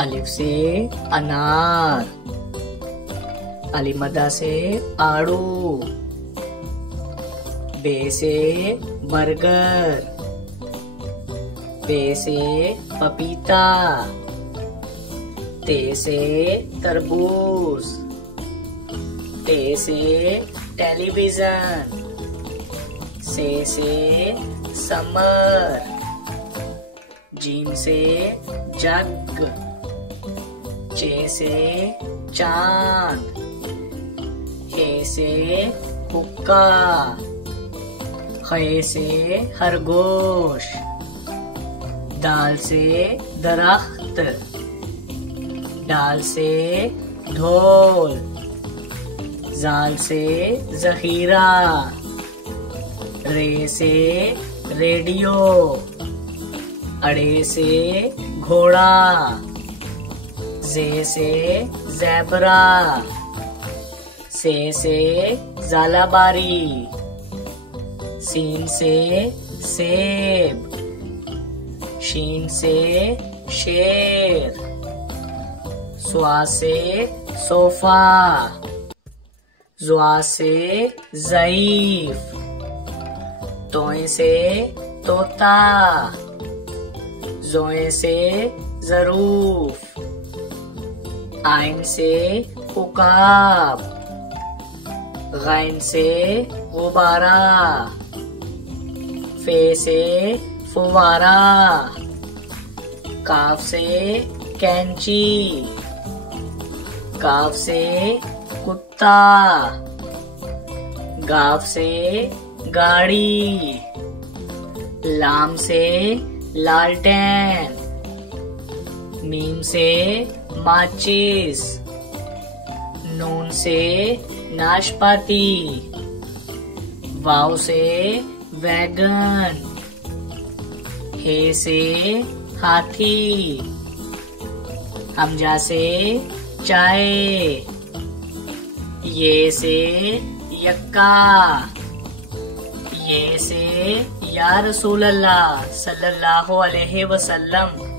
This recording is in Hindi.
अलिफ से अनार, अलिमदा से आड़ू, बे से बर्गर, पे से पपीता, ते से तरबूज, टे से टेलीविजन, से समर, जीम से जग, चे से चांद, हे से हुक्का, खे से खरगोश, दाल से दरख्त, डाल से ढोल, जाल से जखीरा, रे से रेडियो, अड़े से घोड़ा, जे से ज़ेबरा, से ज़ालाबारी, सीन से सेब, शीन से शेर, स्वा से सोफा, ज़्वा से ज़ईफ, तोए से तोता, ज़ोए से ज़रूफ, आइन से उकाब, गैन से गुब्बारा, फे से फुवारा, काफ से कैंची, काफ से कुत्ता, गाफ से गाड़ी, लाम से लालटेन, मीम से माचिस, नून से नाशपाती, वाव से वैगन, हे से हाथी, हमजा से चाय, ये से यक्का, ये से या रसूल अल्लाह सल्लल्लाहु अलैहि वसल्लम।